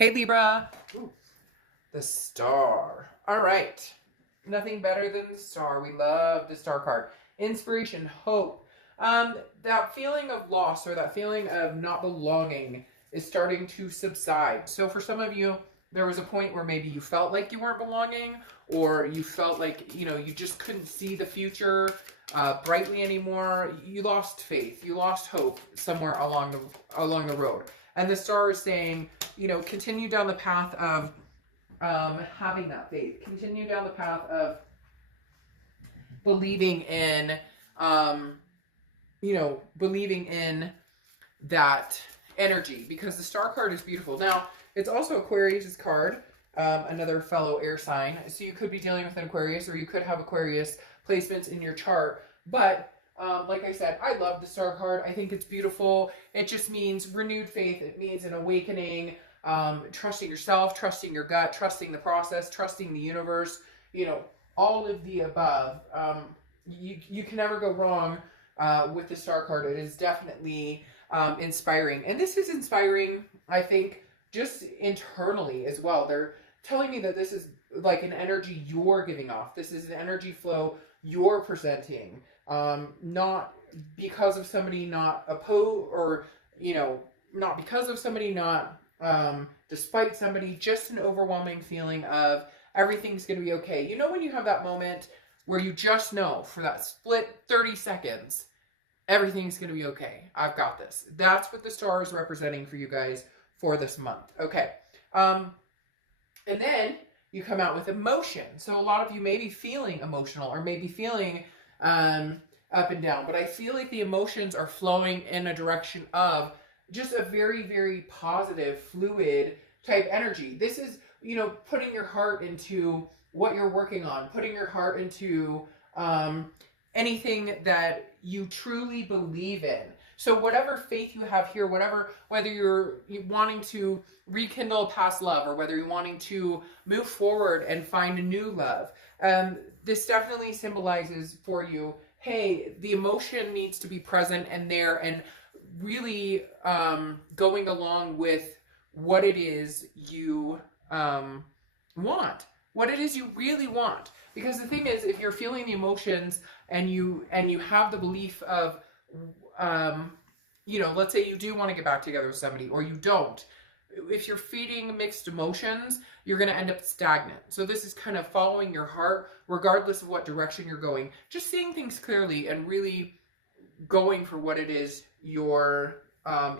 Hey Libra. Ooh, the star. All right. Nothing better than the star. We love the star card. Inspiration, hope. That feeling of loss or that feeling of not belonging is starting to subside. So for some of you, there was a point where maybe you felt like you weren't belonging, or you felt like, you just couldn't see the future brightly anymore. You lost faith. You lost hope somewhere along the road. And the star is saying, continue down the path of having that faith. Continue down the path of believing in, believing in that energy, because the star card is beautiful. Now, it's also Aquarius' card, another fellow air sign. So you could be dealing with an Aquarius, or you could have Aquarius placements in your chart. But like I said, I love the star card. I think it's beautiful. It just means renewed faith. It means an awakening, trusting yourself, trusting your gut, trusting the process, trusting the universe, all of the above. You can never go wrong with the star card. It is definitely inspiring. And this is inspiring, I think, just internally as well. They're telling me that this is like an energy you're giving off. This is an energy flow you're presenting. Not because of somebody not or, not because of somebody not, despite somebody, just an overwhelming feeling of everything's going to be okay. When you have that moment where you just know for that split 30 seconds, everything's going to be okay. I've got this. That's what the star is representing for you guys for this month. Okay. And then you come out with emotion. So a lot of you may be feeling emotional, or maybe feeling up and down, but I feel like the emotions are flowing in a direction of just a very, very positive, fluid type energy. This is, putting your heart into what you're working on, putting your heart into anything that you truly believe in. So whatever faith you have here, whether you're wanting to rekindle past love, or whether you're wanting to move forward and find a new love, this definitely symbolizes for you, hey, the emotion needs to be present and there, and really going along with what it is you want, what it is you really want. Because the thing is, if you're feeling the emotions and you have the belief of, let's say you do want to get back together with somebody, or you don't. If you're feeding mixed emotions, you're going to end up stagnant. So this is kind of following your heart, regardless of what direction you're going. Just seeing things clearly and really going for what it is you're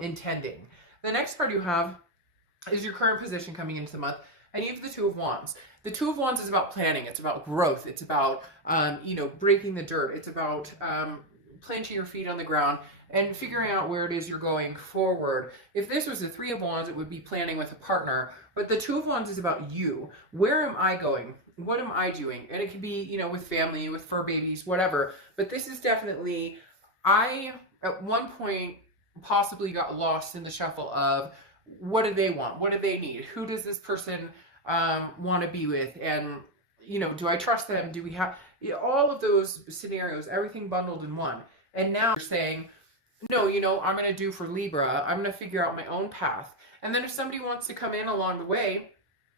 intending. The next card you have is your current position coming into the month, and you have the Two of Wands. The Two of Wands is about planning. It's about growth. It's about, breaking the dirt. It's about planting your feet on the ground and figuring out where it is you're going forward. If this was the Three of Wands, it would be planning with a partner. But the Two of Wands is about you. Where am I going? What am I doing? And it could be, with family, with fur babies, whatever. But this is definitely, I, at one point, possibly got lost in the shuffle of what do they want? What do they need? Who does this person want to be with? And, do I trust them? Do we have all of those scenarios, everything bundled in one? And now you're saying, no, I'm going to do for Libra. I'm going to figure out my own path. And then if somebody wants to come in along the way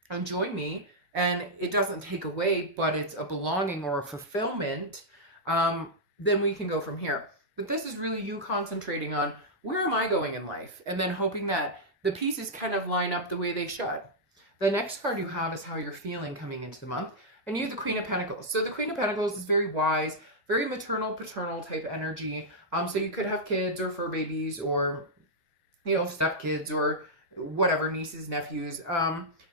and join me, and it doesn't take away, but it's a belonging or a fulfillment, then we can go from here. But this is really you concentrating on, where am I going in life? And then hoping that the pieces kind of line up the way they should. The next card you have is how you're feeling coming into the month. And you have the Queen of Pentacles. So the Queen of Pentacles is very wise, very maternal, paternal type energy. So you could have kids or fur babies, or, stepkids, or whatever, nieces, nephews.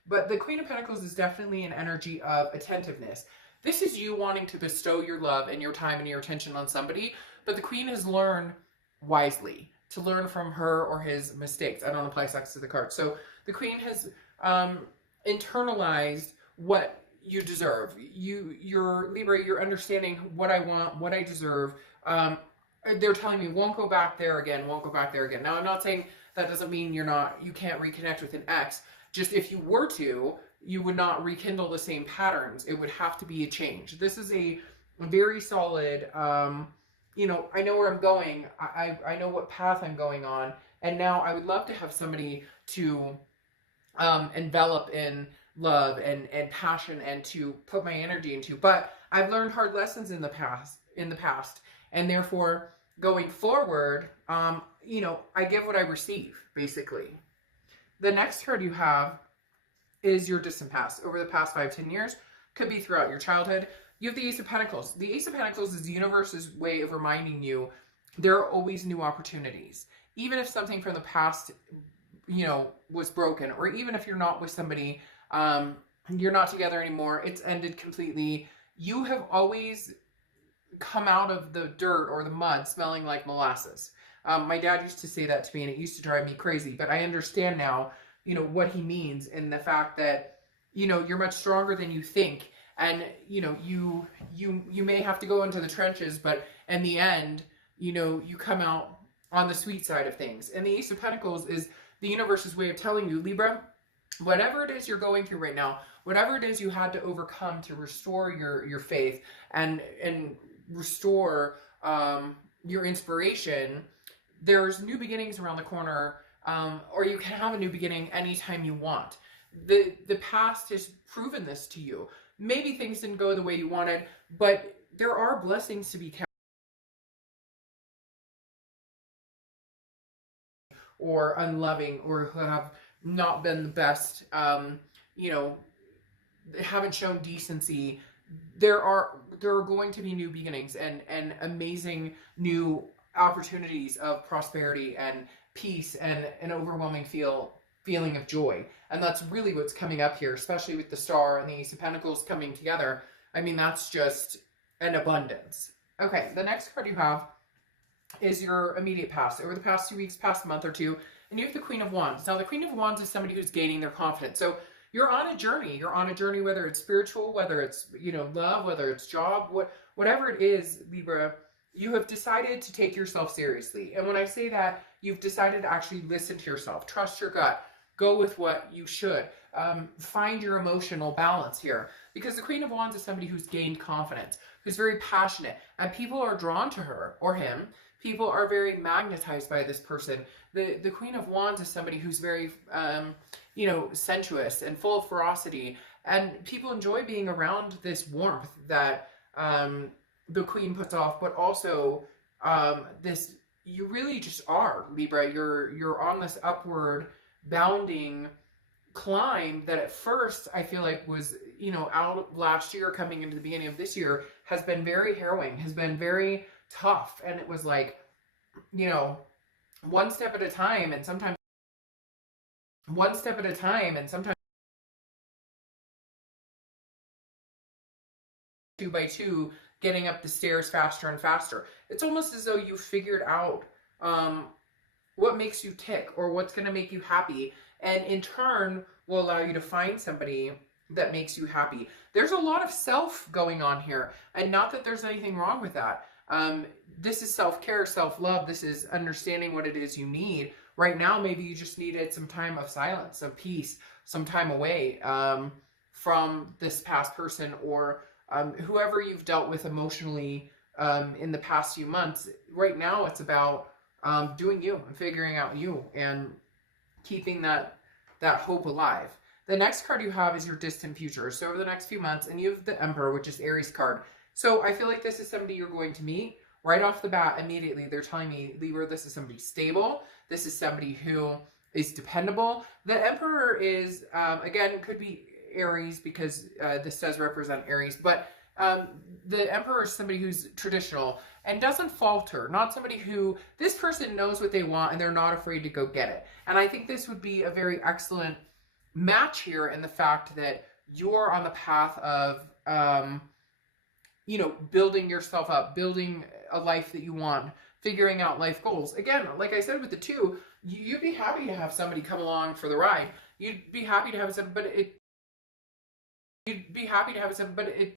But the Queen of Pentacles is definitely an energy of attentiveness. This is you wanting to bestow your love and your time and your attention on somebody. But the Queen has learned wisely to learn from her or his mistakes. I don't apply sex to the card. So the Queen has internalized what you deserve. You're Libra, you're understanding what I want, what I deserve. They're telling me, won't go back there again, won't go back there again. Now, I'm not saying that doesn't mean you can't reconnect with an ex. Just if you were to, you would not rekindle the same patterns. It would have to be a change. This is a very solid, I know where I'm going. I know what path I'm going on. And now I would love to have somebody to envelop in love and passion and to put my energy into. But I've learned hard lessons in the past, and therefore going forward, you know, I give what I receive, basically. The next card you have is your distant past. Over the past 5-10 years, could be throughout your childhood. You have the Ace of Pentacles. The Ace of Pentacles is the universe's way of reminding you there are always new opportunities. Even if something from the past, you know, was broken, or even if you're not with somebody, you're not together anymore, it's ended completely, you have always come out of the dirt or the mud smelling like molasses. My dad used to say that to me, and it used to drive me crazy, but I understand now, you know, what he means, in the fact that, you know, you're much stronger than you think, and, you know, you may have to go into the trenches, but in the end, you know, you come out on the sweet side of things. And the Ace of Pentacles is the universe's way of telling you, Libra, whatever it is you're going through right now, whatever it is you had to overcome to restore your faith and restore your inspiration, there's new beginnings around the corner, or you can have a new beginning anytime you want. The past has proven this to you. Maybe things didn't go the way you wanted, but there are blessings to be kept, or unloving, or who have not been the best, you know, haven't shown decency. There are going to be new beginnings and amazing new opportunities of prosperity and peace and an overwhelming feeling of joy. And that's really what's coming up here, especially with the Star and the Ace of Pentacles coming together. I mean, that's just an abundance. Okay, the next card you have is your immediate past, over the past 2 weeks, past month or two, and you have the Queen of Wands. Now, the Queen of Wands is somebody who's gaining their confidence. So you're on a journey. You're on a journey, whether it's spiritual, whether it's, you know, love, whether it's job, whatever it is, Libra, you have decided to take yourself seriously. And when I say that, you've decided to actually listen to yourself, trust your gut, go with what you should, find your emotional balance here. Because the Queen of Wands is somebody who's gained confidence, who's very passionate, and people are drawn to her or him. People are very magnetized by this person. The Queen of Wands is somebody who's very, you know, sensuous and full of ferocity. And people enjoy being around this warmth that the Queen puts off, but also this, you really just are, Libra. You're on this upward bounding climb that at first I feel like was, you know, out last year, coming into the beginning of this year, has been very harrowing, has been very tough. And it was like, you know, one step at a time, and sometimes one step at a time, and sometimes 2 by 2, getting up the stairs faster and faster. It's almost as though you figured out what makes you tick, or what's going to make you happy, and in turn will allow you to find somebody that makes you happy. There's a lot of self going on here, and not that there's anything wrong with that. This is self-care, self-love. This is understanding what it is you need. Right now, maybe you just needed some time of silence, of peace, some time away from this past person, or whoever you've dealt with emotionally in the past few months. Right now, it's about doing you and figuring out you and keeping that hope alive. The next card you have is your distant future. So over the next few months, and you have the Emperor, which is Aries card. So I feel like this is somebody you're going to meet right off the bat. Immediately, they're telling me, Libra, this is somebody stable. This is somebody who is dependable. The Emperor is, again, could be Aries, because this does represent Aries, but the Emperor is somebody who's traditional and doesn't falter. Not somebody who, this person knows what they want and they're not afraid to go get it. And I think this would be a very excellent match here, in the fact that you're on the path of, you know, building yourself up, building a life that you want, figuring out life goals. Again, like I said with the 2, you'd be happy to have somebody come along for the ride. You'd be happy to have somebody, but it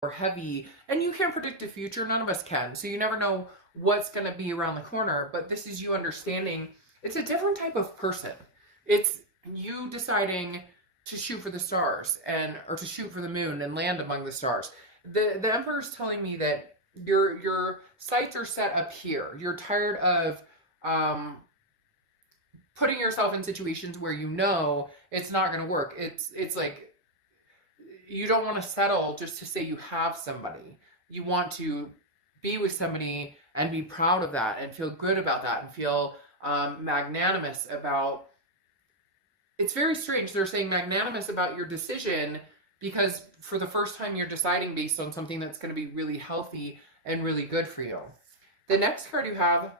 or heavy, and you can't predict the future. None of us can. So you never know what's going to be around the corner, but this is you understanding it's a different type of person. It's you deciding to shoot for the stars, or to shoot for the moon and land among the stars. The Emperor's telling me that your sights are set up here. You're tired of putting yourself in situations where you know it's not going to work. It's like you don't want to settle just to say you have somebody. You want to be with somebody and be proud of that and feel good about that and feel magnanimous about. It's very strange. They're saying magnanimous about your decision because for the first time you're deciding based on something that's going to be really healthy and really good for you. The next card you have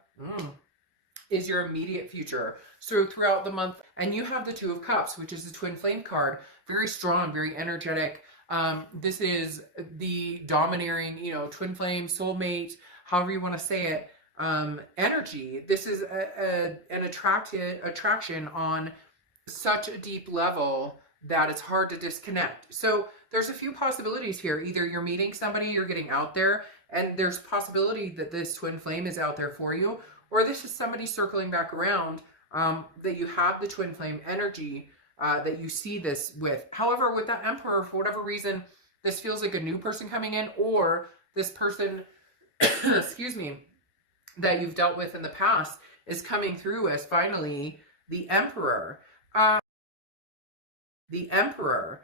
is your immediate future. So throughout the month, and you have the Two of Cups, which is the twin flame card. Very strong, very energetic. This is the domineering, twin flame, soulmate, however you want to say it, energy. This is an attraction on such a deep level that it's hard to disconnect. So there's a few possibilities here. Either you're meeting somebody, you're getting out there, and there's possibility that this twin flame is out there for you, or this is somebody circling back around that you have the twin flame energy that you see this with. However, with that Emperor, for whatever reason, this feels like a new person coming in, or this person, excuse me, that you've dealt with in the past is coming through as finally the Emperor. The Emperor.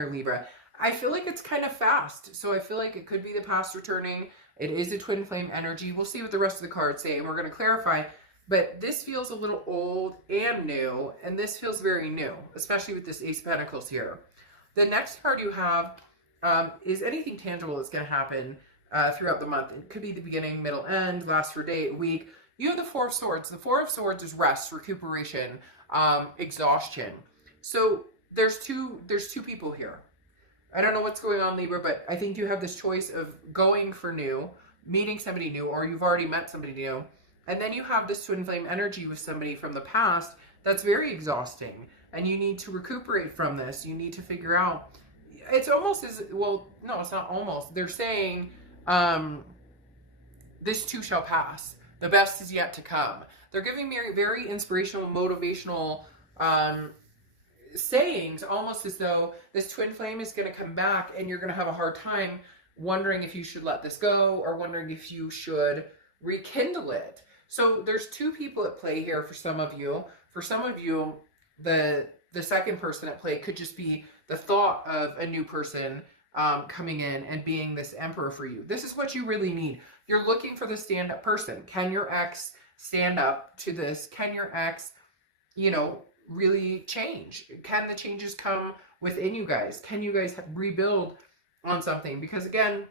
Libra. I feel like it's kind of fast, so I feel like it could be the past returning. It is a twin flame energy. We'll see what the rest of the cards say, and we're going to clarify. But this feels a little old and new, and this feels very new, especially with this Ace of Pentacles here. The next card you have is anything tangible that's going to happen throughout the month. It could be the beginning, middle, end, last for a day, a week. You have the Four of Swords. The Four of Swords is rest, recuperation, exhaustion. So there's two people here. I don't know what's going on, Libra, but I think you have this choice of going for new, meeting somebody new, or you've already met somebody new. And then you have this twin flame energy with somebody from the past that's very exhausting. And you need to recuperate from this. You need to figure out. It's almost as, well, no, it's not almost. They're saying this too shall pass. The best is yet to come. They're giving me very inspirational, motivational sayings, almost as though this twin flame is going to come back and you're going to have a hard time wondering if you should let this go or wondering if you should rekindle it. So there's two people at play here for some of you. For some of you, the second person at play could just be the thought of a new person coming in and being this Emperor for you. This is what you really need. You're looking for the stand-up person. Can your ex stand up to this? Can your ex, really change? Can the changes come within you guys? Can you guys rebuild on something? Because again,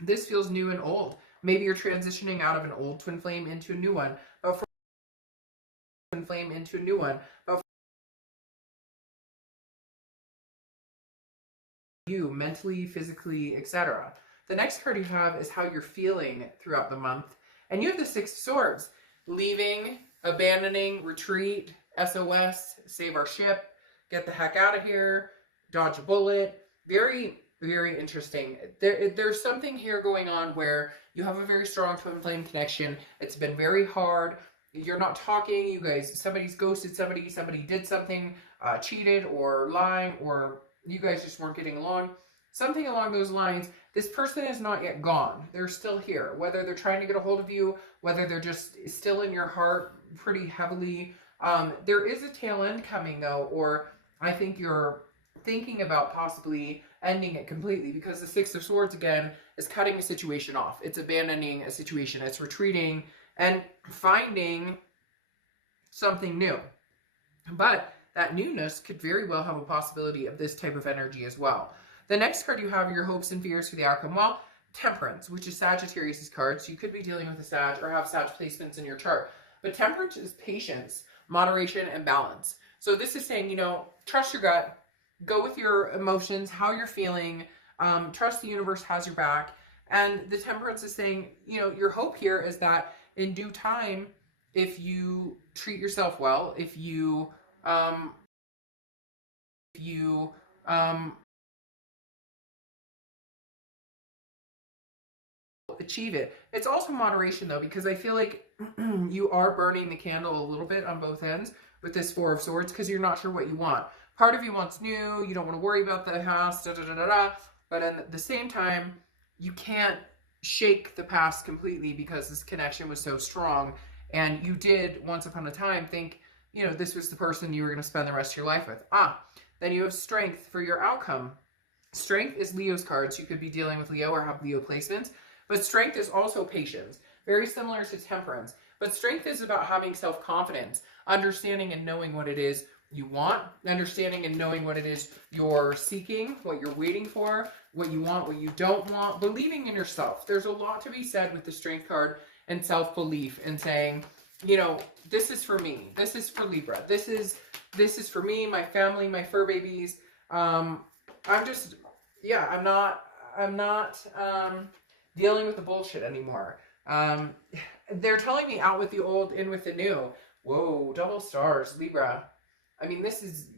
this feels new and old. Maybe you're transitioning out of an old twin flame into a new one, but from twin flame into a new one, but you mentally, physically, etc. The next card you have is how you're feeling throughout the month, and you have the Six of Swords. Leaving, abandoning, retreat, SOS, save our ship, get the heck out of here, dodge a bullet. Very, very interesting. There's something here going on where you have a very strong twin flame connection. It's been very hard. You're not talking. You guys, somebody's ghosted somebody. Somebody did something, cheated or lying, or you guys just weren't getting along. Something along those lines. This person is not yet gone. They're still here. Whether they're trying to get a hold of you, whether they're just still in your heart pretty heavily. There is a tail end coming though, or I think you're thinking about possibly ending it completely, because the Six of Swords again is cutting a situation off. It's abandoning a situation. It's retreating and finding something new. But that newness could very well have a possibility of this type of energy as well. The next card you have are your hopes and fears for the outcome. Well, Temperance, which is Sagittarius' card. So you could be dealing with a Sag or have Sag placements in your chart. But Temperance is patience, moderation, and balance. So this is saying, trust your gut, go with your emotions, how you're feeling, trust the universe has your back. And the Temperance is saying, your hope here is that in due time, if you treat yourself well, if you achieve it. It's also moderation though, because I feel like you are burning the candle a little bit on both ends with this Four of Swords, because you're not sure what you want. Part of you wants new, you don't want to worry about the past, But at the same time, you can't shake the past completely because this connection was so strong. And you did, once upon a time, think, this was the person you were going to spend the rest of your life with. Then you have strength for your outcome. Strength is Leo's cards. You could be dealing with Leo or have Leo placements. But strength is also patience. Very similar to temperance. But strength is about having self-confidence, understanding and knowing what it is you want, understanding and knowing what it is you're seeking, what you're waiting for, what you want, what you don't want, believing in yourself. There's a lot to be said with the strength card and self-belief and saying, this is for me. This is for Libra. This is for me, my family, my fur babies. I'm not dealing with the bullshit anymore. They're telling me out with the old, in with the new. Whoa, double stars, Libra. I mean,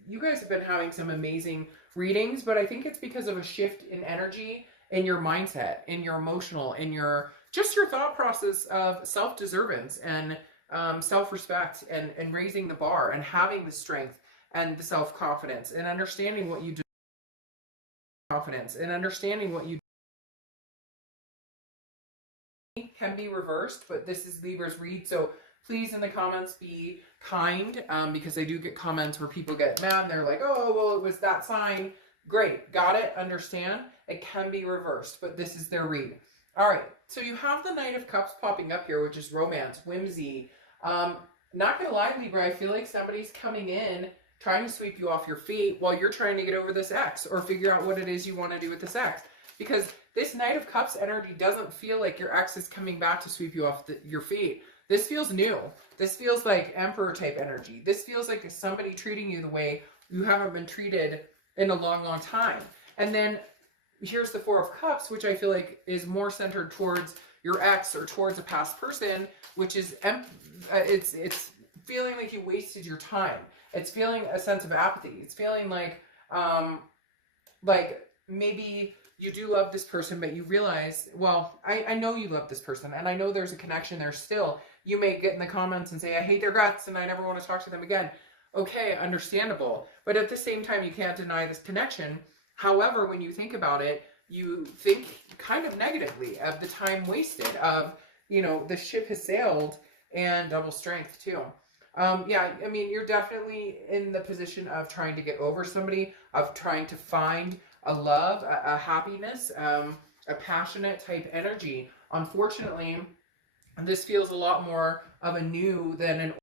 you guys have been having some amazing readings, but I think it's because of a shift in energy, in your mindset, in your emotional, in your thought process of self-deservance and self-respect and raising the bar and having the strength and the self-confidence and understanding what you do. Confidence and understanding what you can be reversed, but this is Libra's read, so please in the comments be kind, because I do get comments where people get mad and they're like, oh, well, it was that sign. Great, got it, understand. It can be reversed, but this is their read. All right, so you have the Knight of Cups popping up here, which is romance, whimsy. Not gonna lie, Libra, I feel like somebody's coming in trying to sweep you off your feet while you're trying to get over this ex or figure out what it is you want to do with this ex. Because this Knight of Cups energy doesn't feel like your ex is coming back to sweep you off your feet. This feels new. This feels like Emperor type energy. This feels like somebody treating you the way you haven't been treated in a long, long time. And then here's the Four of Cups, which I feel like is more centered towards your ex or towards a past person, which is, it's feeling like you wasted your time. It's feeling a sense of apathy. It's feeling like maybe you do love this person, but you realize, well, I know you love this person, and I know there's a connection there still. You may get in the comments and say, I hate their guts, and I never want to talk to them again. Okay, understandable. But at the same time, you can't deny this connection. However, when you think about it, you think kind of negatively of the time wasted, of, the ship has sailed, and double strength too. Yeah, I mean, you're definitely in the position of trying to get over somebody, of trying to find a love, a happiness, a passionate type energy. Unfortunately, this feels a lot more of a new than an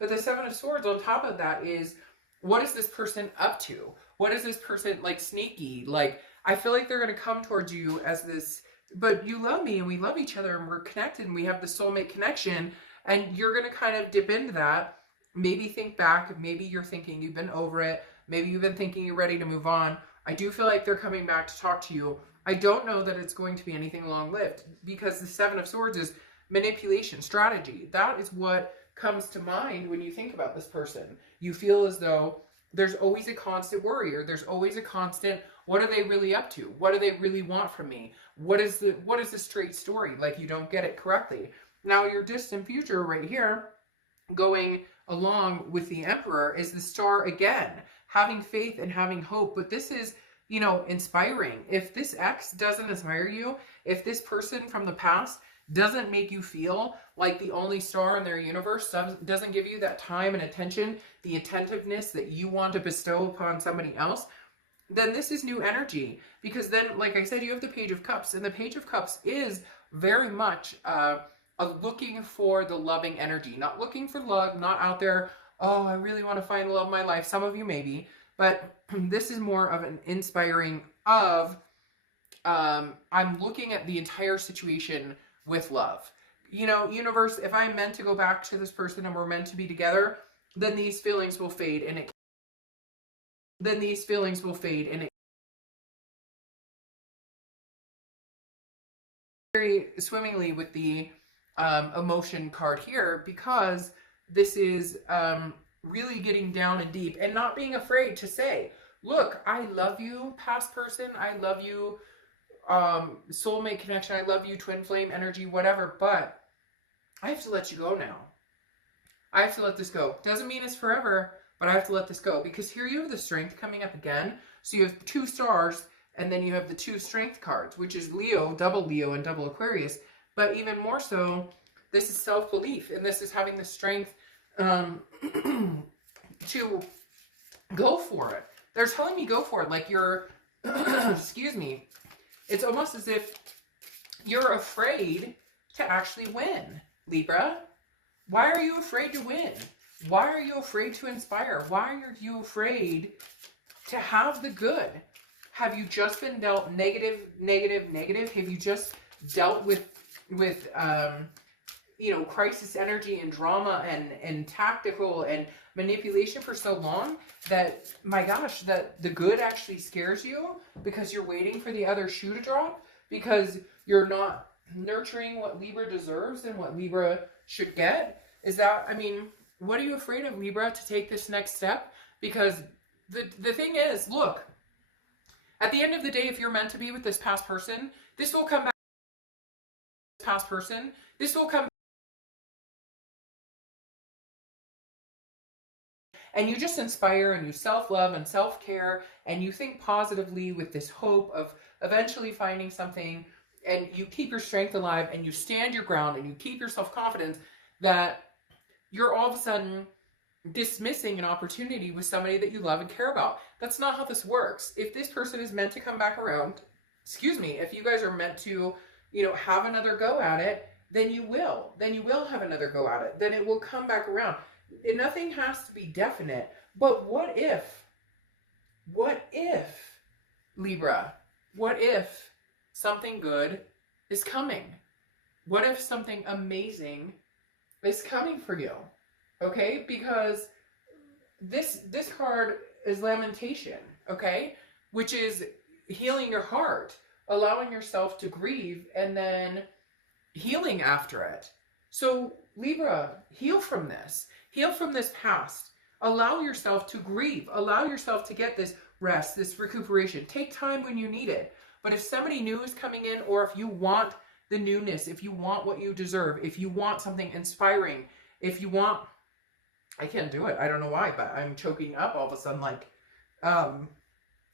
But the Seven of Swords on top of that is, what is this person up to? What is this person, like, sneaky? Like, I feel like they're going to come towards you as this, but you love me and we love each other and we're connected and we have the soulmate connection, and you're going to kind of dip into that. Maybe think back. Maybe you're thinking you've been over it. Maybe you've been thinking you're ready to move on. I do feel like they're coming back to talk to you. I don't know that it's going to be anything long-lived, because the Seven of Swords is manipulation, strategy. That is what comes to mind when you think about this person. You feel as though there's always a constant worry, or there's always a constant, what are they really up to? What do they really want from me? What is the straight story? Like, you don't get it correctly. Now, your distant future right here, going along with the Emperor, is the Star again, having faith and having hope. But this is, inspiring. If this ex doesn't inspire you, if this person from the past doesn't make you feel like the only star in their universe, doesn't give you that time and attention, the attentiveness that you want to bestow upon somebody else, then this is new energy. Because then, like I said, you have the Page of Cups, and the Page of Cups is very much looking for the loving energy, not looking for love, not out there, oh, I really want to find the love of my life. Some of you maybe, but this is more of an inspiring of, I'm looking at the entire situation with love. Universe, if I'm meant to go back to this person and we're meant to be together, then these feelings will fade, and very swimmingly with the emotion card here, because this is really getting down and deep and not being afraid to say, look, I love you, past person, I love you, soulmate connection, I love you, twin flame energy, whatever, but I have to let you go now. I have to let this go. Doesn't mean it's forever, but I have to let this go. Because here you have the strength coming up again. So you have 2 stars, and then you have the 2 strength cards, which is Leo, and double Aquarius. But even more so, this is self-belief, and this is having the strength to go for it. They're telling me go for it. Like you're, excuse me, it's almost as if you're afraid to actually win, Libra. Why are you afraid to win? Why are you afraid to inspire? Why are you afraid to have the good? Have you just been dealt negative? Have you just dealt with you know, crisis energy and drama and tactical and manipulation for so long that, my gosh, that the good actually scares you because you're waiting for the other shoe to drop, because you're not nurturing what Libra deserves and what Libra should get? Is that, I mean, what are you afraid of, Libra, to take this next step? Because the thing is, look, at the end of the day, if you're meant to be with this past person, this will come back. Past person, this will come. And you just inspire, and you self-love and self-care, and you think positively with this hope of eventually finding something, and you keep your strength alive, and you stand your ground, and you keep your self-confidence, that you're all of a sudden dismissing an opportunity with somebody that you love and care about. That's not how this works. If this person is meant to come back around, excuse me, if you guys are meant to, you know, have another go at it, then you will. Then you will have another go at it. Then it will come back around. Nothing has to be definite. But what if, Libra, what if something good is coming? What if something amazing is coming for you? Okay? Because this card is lamentation, okay? Which is healing your heart, allowing yourself to grieve, and then healing after it. So Libra, heal from this. Heal from this past. Allow yourself to grieve. Allow yourself to get this rest, this recuperation. Take time when you need it. But if somebody new is coming in, or if you want the newness, if you want what you deserve, if you want something inspiring, if you want, I can't do it. I don't know why, but I'm choking up all of a sudden. Like,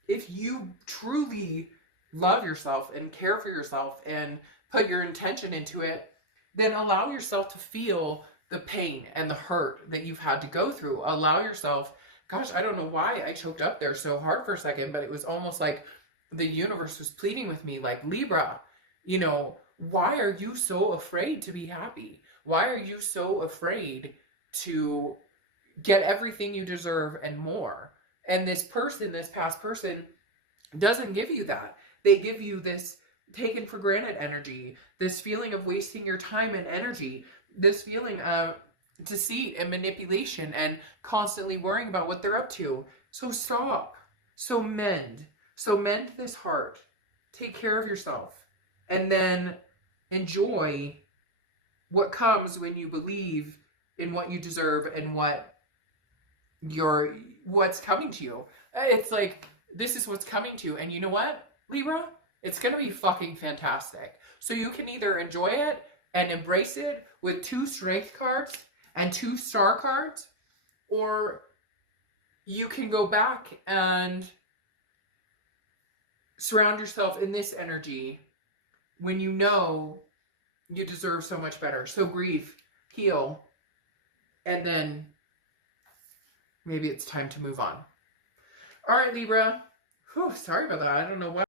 if you truly love yourself and care for yourself and put your intention into it, then allow yourself to feel the pain and the hurt that you've had to go through. Allow yourself, gosh, I don't know why I choked up there so hard for a second, but it was almost like the universe was pleading with me, like, Libra, you know, why are you so afraid to be happy? Why are you so afraid to get everything you deserve and more? And this person, this past person, doesn't give you that. They give you this taken for granted energy, this feeling of wasting your time and energy, this feeling of deceit and manipulation and constantly worrying about what they're up to. So stop. So mend this heart. Take care of yourself. And then enjoy what comes when you believe in what you deserve and what's coming to you. It's like, this is what's coming to you. And you know what, Libra? It's going to be fucking fantastic. So you can either enjoy it and embrace it with 2 strength cards and 2 star cards, or you can go back and surround yourself in this energy when you know you deserve so much better. So grieve, heal, and then maybe it's time to move on. All right, Libra. Whew, sorry about that. I don't know why.